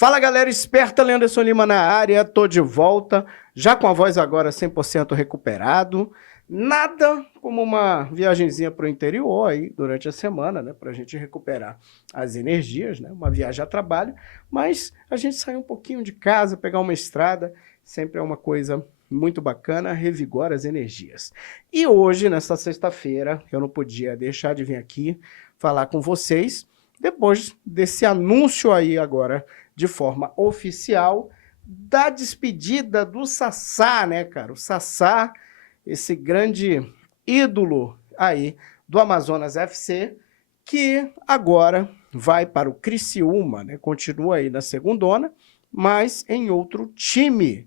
Fala galera esperta, Leanderson Lima na área, tô de volta, já com a voz agora 100% recuperado. Nada como uma viagenzinha para o interior aí durante a semana, né, para a gente recuperar as energias, né, uma viagem a trabalho, mas a gente sair um pouquinho de casa, pegar uma estrada, sempre é uma coisa muito bacana, revigora as energias. E hoje, nesta sexta-feira, eu não podia deixar de vir aqui falar com vocês, depois desse anúncio aí agora, de forma oficial, da despedida do Sassá, né, cara? O Sassá, esse grande ídolo aí do Amazonas FC, que agora vai para o Criciúma, né? Continua aí na segundona, mas em outro time.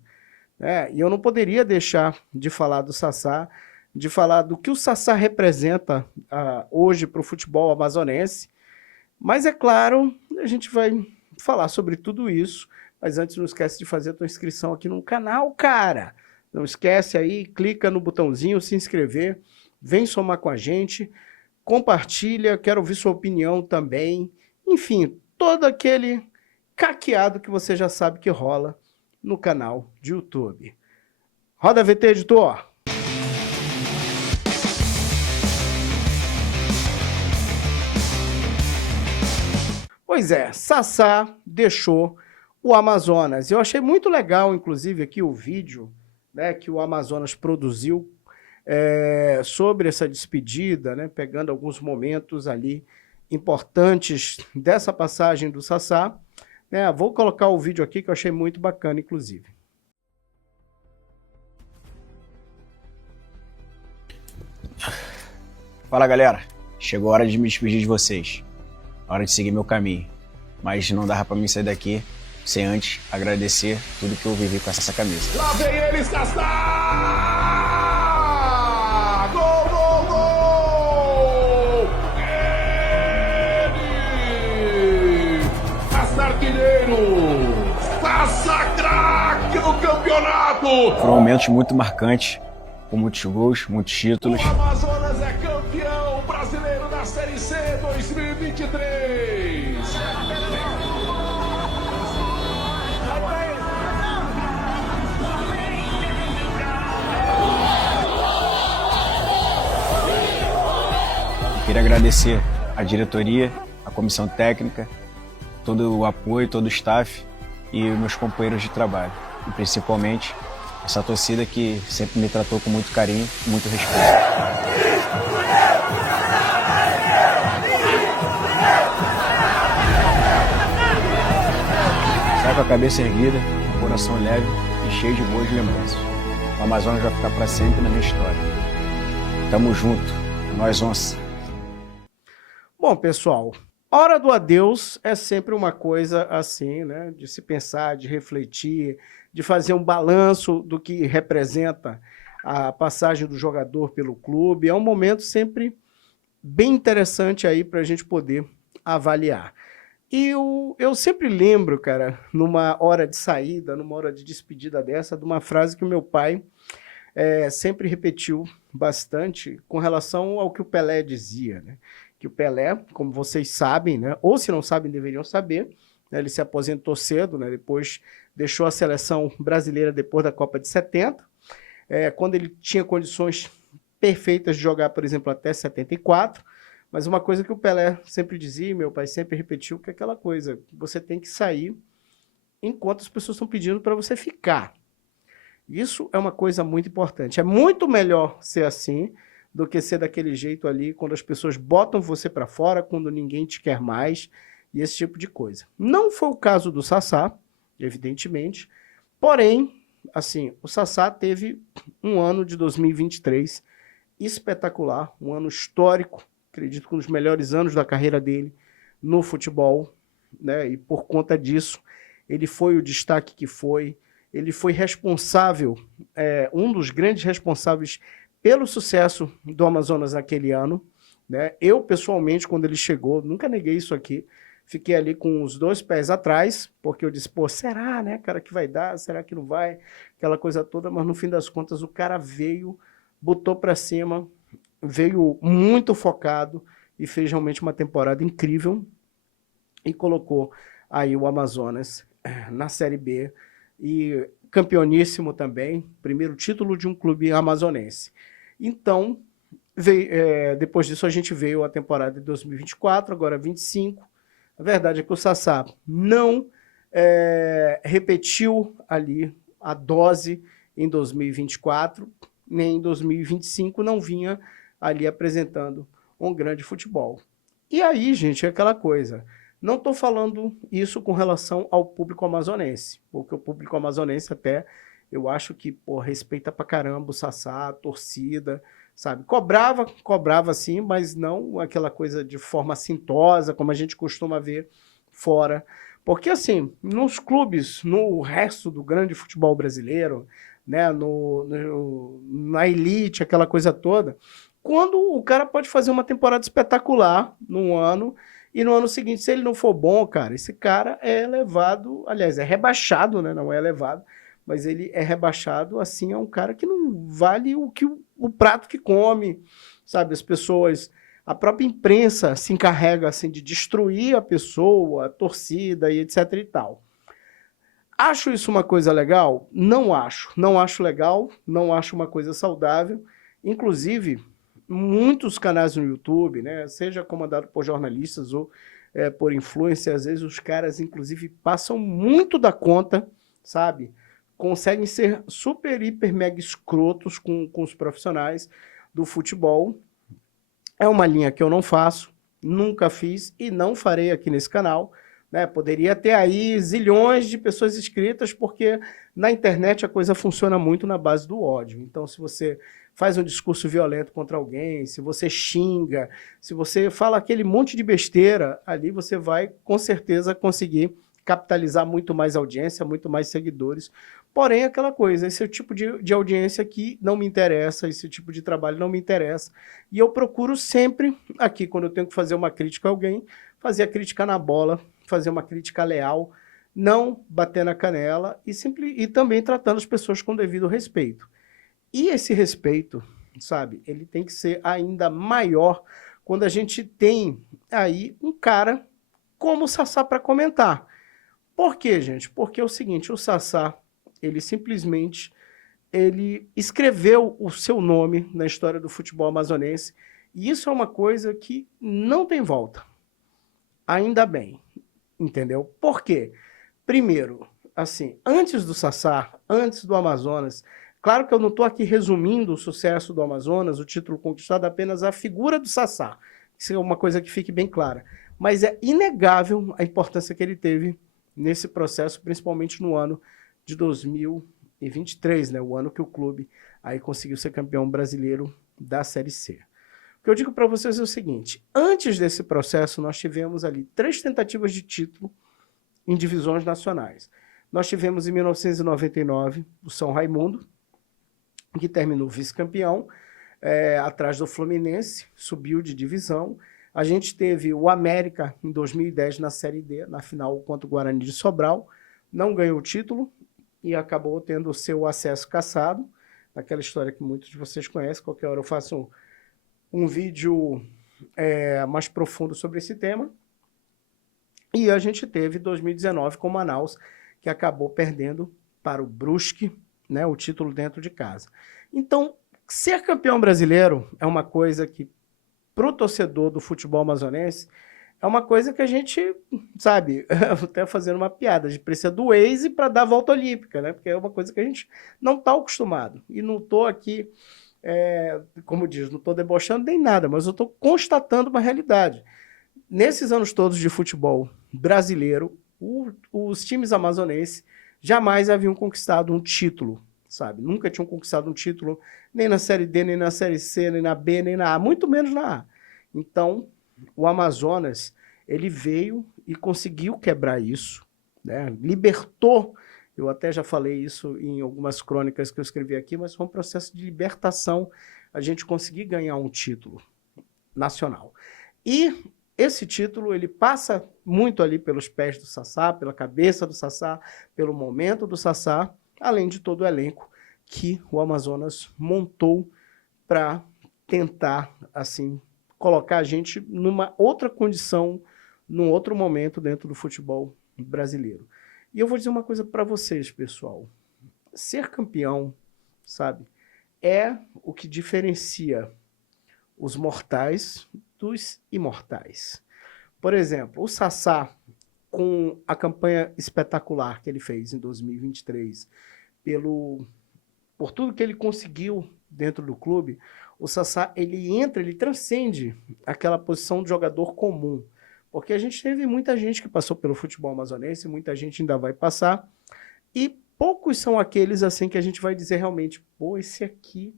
E eu não poderia deixar de falar do Sassá, de falar do que o Sassá representa hoje para o futebol amazonense. Mas é claro, a gente vai falar sobre tudo isso, mas antes não esquece de fazer a tua inscrição aqui no canal, cara. Não esquece aí, clica no botãozinho se inscrever, vem somar com a gente, compartilha, quero ouvir sua opinião também. Enfim, todo aquele caqueado que você já sabe que rola no canal de YouTube. Roda VT, editor! Pois é, Sassá deixou o Amazonas. Eu achei muito legal, inclusive, aqui o vídeo, né, que o Amazonas produziu sobre essa despedida, né, pegando alguns momentos ali importantes dessa passagem do Sassá. Vou colocar o vídeo aqui que eu achei muito bacana, inclusive. Fala galera, chegou a hora de me despedir de vocês. Hora de seguir meu caminho, mas não dava pra mim sair daqui sem antes agradecer tudo que eu vivi com essa camisa. Lá vem eles, Sassá! Gol, gol, gol! Ele! Sassá artilheiro! Sassá craque no campeonato! Foram momentos muito marcantes, com muitos gols, muitos títulos. O Amazonas é campeão brasileiro da Série C 2023! Queria agradecer a diretoria, a comissão técnica, todo o apoio, todo o staff e meus companheiros de trabalho. E principalmente essa torcida que sempre me tratou com muito carinho e muito respeito. Sai com a cabeça erguida, com o coração leve e cheio de boas lembranças. O Amazonas vai ficar para sempre na minha história. Tamo junto, nós onça. Bom, pessoal, hora do adeus é sempre uma coisa assim, né? De se pensar, de refletir, de fazer um balanço do que representa a passagem do jogador pelo clube. É um momento sempre bem interessante aí para a gente poder avaliar. E eu sempre lembro, cara, numa hora de saída, numa hora de despedida dessa, de uma frase que o meu pai sempre repetiu bastante com relação ao que o Pelé dizia, né? Que o Pelé, como vocês sabem, né, ou se não sabem, deveriam saber, né, ele se aposentou cedo, né, depois deixou a seleção brasileira depois da Copa de 70, quando ele tinha condições perfeitas de jogar, por exemplo, até 74, mas uma coisa que o Pelé sempre dizia, meu pai sempre repetiu, que é aquela coisa, você tem que sair enquanto as pessoas estão pedindo para você ficar. Isso é uma coisa muito importante. É muito melhor ser assim do que ser daquele jeito ali, quando as pessoas botam você para fora, quando ninguém te quer mais, e esse tipo de coisa. Não foi o caso do Sassá, evidentemente, porém, assim, o Sassá teve um ano de 2023 espetacular, um ano histórico, acredito que um dos melhores anos da carreira dele no futebol, né? E por conta disso, ele foi o destaque que foi, ele foi responsável, um dos grandes responsáveis pelo sucesso do Amazonas naquele ano, né? Eu, pessoalmente, quando ele chegou, nunca neguei isso aqui, fiquei ali com os dois pés atrás, porque eu disse, pô, será, né, cara, que vai dar? Será que não vai? Aquela coisa toda, mas no fim das contas o cara veio, botou pra cima, veio muito focado e fez realmente uma temporada incrível e colocou aí o Amazonas na Série B e campeoníssimo também, primeiro título de um clube amazonense. Então, depois disso a gente veio a temporada de 2024, agora 25. A verdade é que o Sassá não repetiu ali a dose em 2024, nem em 2025 não vinha ali apresentando um grande futebol. E aí, gente, é aquela coisa. Não estou falando isso com relação ao público amazonense, porque o público amazonense até, eu acho que, respeita pra caramba o Sassá, a torcida, sabe? Cobrava sim, mas não aquela coisa de forma assintosa, como a gente costuma ver fora. Porque, assim, nos clubes, no resto do grande futebol brasileiro, né, na elite, aquela coisa toda, quando o cara pode fazer uma temporada espetacular num ano, e no ano seguinte, se ele não for bom, cara, esse cara é elevado, aliás, é rebaixado, né? Não é elevado, mas ele é rebaixado, assim, é um cara que não vale o prato que come, sabe? As pessoas, a própria imprensa se encarrega, assim, de destruir a pessoa, a torcida e etc e tal. Acho isso uma coisa legal? Não acho. Não acho legal, não acho uma coisa saudável. Inclusive, muitos canais no YouTube, né, seja comandado por jornalistas ou por influencers, às vezes os caras, inclusive, passam muito da conta, sabe? Conseguem ser super, hiper, mega escrotos com os profissionais do futebol. É uma linha que eu não faço, nunca fiz e não farei aqui nesse canal. Né? Poderia ter aí zilhões de pessoas inscritas, porque na internet a coisa funciona muito na base do ódio. Então, se você faz um discurso violento contra alguém, se você xinga, se você fala aquele monte de besteira, ali você vai, com certeza, conseguir capitalizar muito mais audiência, muito mais seguidores. Porém, aquela coisa, esse é o tipo de audiência que não me interessa, esse tipo de trabalho não me interessa. E eu procuro sempre, aqui, quando eu tenho que fazer uma crítica a alguém, fazer a crítica na bola, fazer uma crítica leal, não bater na canela e também tratando as pessoas com devido respeito. E esse respeito, sabe, ele tem que ser ainda maior quando a gente tem aí um cara como o Sassá para comentar. Por quê, gente? Porque é o seguinte, o Sassá, ele simplesmente escreveu o seu nome na história do futebol amazonense, e isso é uma coisa que não tem volta. Ainda bem, entendeu? Por quê? Primeiro, assim, antes do Sassá, antes do Amazonas, claro que eu não estou aqui resumindo o sucesso do Amazonas, o título conquistado, apenas a figura do Sassá. Isso é uma coisa que fique bem clara. Mas é inegável a importância que ele teve nesse processo, principalmente no ano de 2023, né? O ano que o clube aí conseguiu ser campeão brasileiro da Série C. O que eu digo para vocês é o seguinte, antes desse processo nós tivemos ali 3 tentativas de título em divisões nacionais. Nós tivemos em 1999 o São Raimundo, que terminou vice-campeão, atrás do Fluminense, subiu de divisão. A gente teve o América em 2010 na Série D, na final contra o Guarani de Sobral, não ganhou o título e acabou tendo o seu acesso cassado, aquela história que muitos de vocês conhecem, qualquer hora eu faço um vídeo mais profundo sobre esse tema. E a gente teve 2019 com o Manaus, que acabou perdendo para o Brusque, né, o título dentro de casa. Então, ser campeão brasileiro é uma coisa que, para o torcedor do futebol amazonense, é uma coisa que a gente, sabe, até fazendo uma piada, a gente precisa do Waze para dar a volta olímpica, né? Porque é uma coisa que a gente não está acostumado. E não estou aqui, como diz, não estou debochando nem nada, mas eu estou constatando uma realidade. Nesses anos todos de futebol brasileiro, os times amazonenses jamais haviam conquistado um título, sabe? Nunca tinham conquistado um título nem na Série D, nem na Série C, nem na B, nem na A, muito menos na A. Então, o Amazonas, ele veio e conseguiu quebrar isso, né? Libertou, eu até já falei isso em algumas crônicas que eu escrevi aqui, mas foi um processo de libertação a gente conseguir ganhar um título nacional. E esse título, ele passa muito ali pelos pés do Sassá, pela cabeça do Sassá, pelo momento do Sassá, além de todo o elenco que o Amazonas montou para tentar, assim, colocar a gente numa outra condição, num outro momento dentro do futebol brasileiro. E eu vou dizer uma coisa para vocês, pessoal. Ser campeão, sabe, é o que diferencia os mortais dos imortais. Por exemplo, o Sassá, com a campanha espetacular que ele fez em 2023, por tudo que ele conseguiu dentro do clube, o Sassá, ele transcende aquela posição de jogador comum. Porque a gente teve muita gente que passou pelo futebol amazonense, muita gente ainda vai passar, e poucos são aqueles assim que a gente vai dizer realmente, pô, esse aqui,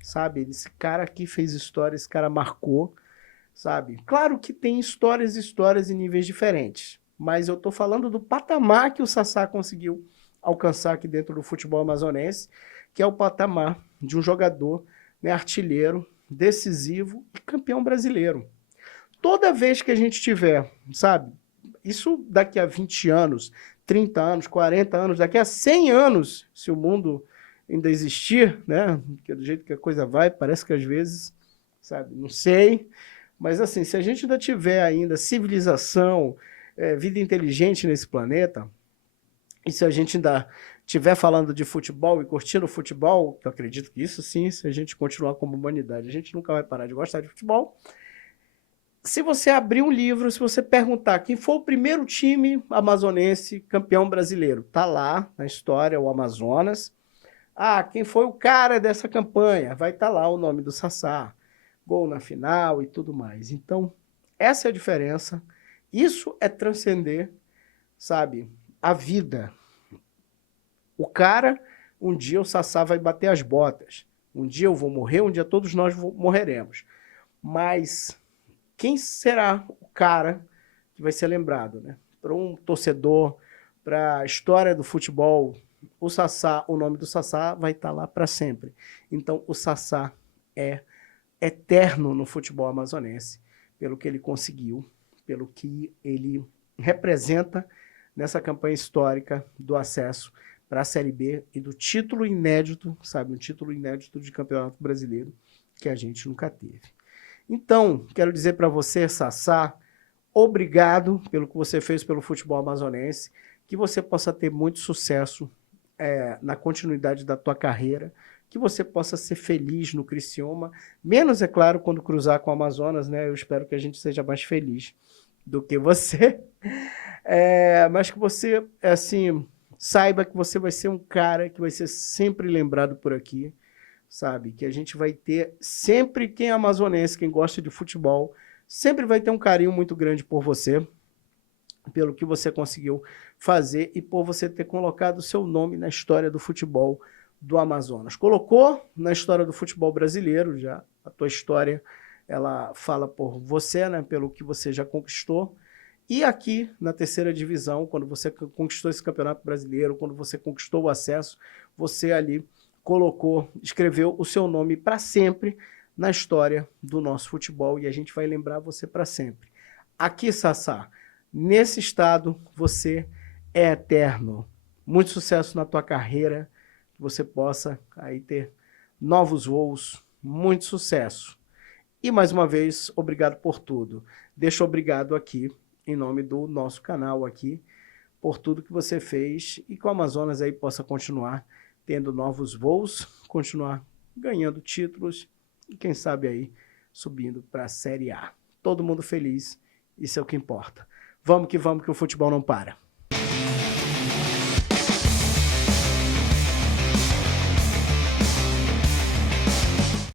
sabe, esse cara aqui fez história, esse cara marcou, sabe? Claro que tem histórias e histórias em níveis diferentes, mas eu tô falando do patamar que o Sassá conseguiu alcançar aqui dentro do futebol amazonense, que é o patamar de um jogador, né, artilheiro, decisivo e campeão brasileiro. Toda vez que a gente tiver, sabe, isso daqui a 20 anos, 30 anos, 40 anos, daqui a 100 anos, se o mundo ainda existir, né, porque do jeito que a coisa vai, parece que às vezes, sabe, não sei, mas assim, se a gente ainda tiver ainda civilização, vida inteligente nesse planeta, e se a gente ainda estiver falando de futebol e curtindo futebol, que eu acredito que isso sim, se a gente continuar como humanidade, a gente nunca vai parar de gostar de futebol. Se você abrir um livro, se você perguntar quem foi o primeiro time amazonense campeão brasileiro, tá lá na história o Amazonas. Ah, quem foi o cara dessa campanha? Vai estar lá o nome do Sassá, gol na final e tudo mais. Então, essa é a diferença. Isso é transcender, sabe, a vida. O cara, um dia o Sassá vai bater as botas. Um dia eu vou morrer, um dia todos nós morreremos. Mas quem será o cara que vai ser lembrado, né? Para um torcedor, para a história do futebol, o Sassá, o nome do Sassá vai estar lá para sempre. Então, o Sassá é eterno no futebol amazonense, pelo que ele conseguiu, pelo que ele representa nessa campanha histórica do acesso para a Série B e do título inédito, sabe? Um título inédito de Campeonato Brasileiro que a gente nunca teve. Então, quero dizer para você, Sassá, obrigado pelo que você fez pelo futebol amazonense, que você possa ter muito sucesso na continuidade da tua carreira, que você possa ser feliz no Criciúma, menos, é claro, quando cruzar com o Amazonas, né? Eu espero que a gente seja mais feliz do que você, mas que você, assim, saiba que você vai ser um cara que vai ser sempre lembrado por aqui, sabe? Que a gente vai ter sempre, quem é amazonense, quem gosta de futebol, sempre vai ter um carinho muito grande por você, pelo que você conseguiu fazer e por você ter colocado o seu nome na história do futebol do Amazonas. Colocou na história do futebol brasileiro, já a tua história, ela fala por você, né? Pelo que você já conquistou. E aqui na terceira divisão, quando você conquistou esse campeonato brasileiro, quando você conquistou o acesso, você ali escreveu o seu nome para sempre na história do nosso futebol e a gente vai lembrar você para sempre. Aqui, Sassá, nesse estado, você é eterno. Muito sucesso na tua carreira, que você possa aí ter novos voos, muito sucesso. E mais uma vez, obrigado por tudo. Deixa obrigado aqui, em nome do nosso canal aqui, por tudo que você fez e que o Amazonas aí possa continuar tendo novos voos, continuar ganhando títulos e quem sabe aí subindo para a Série A. Todo mundo feliz, isso é o que importa. Vamos que o futebol não para.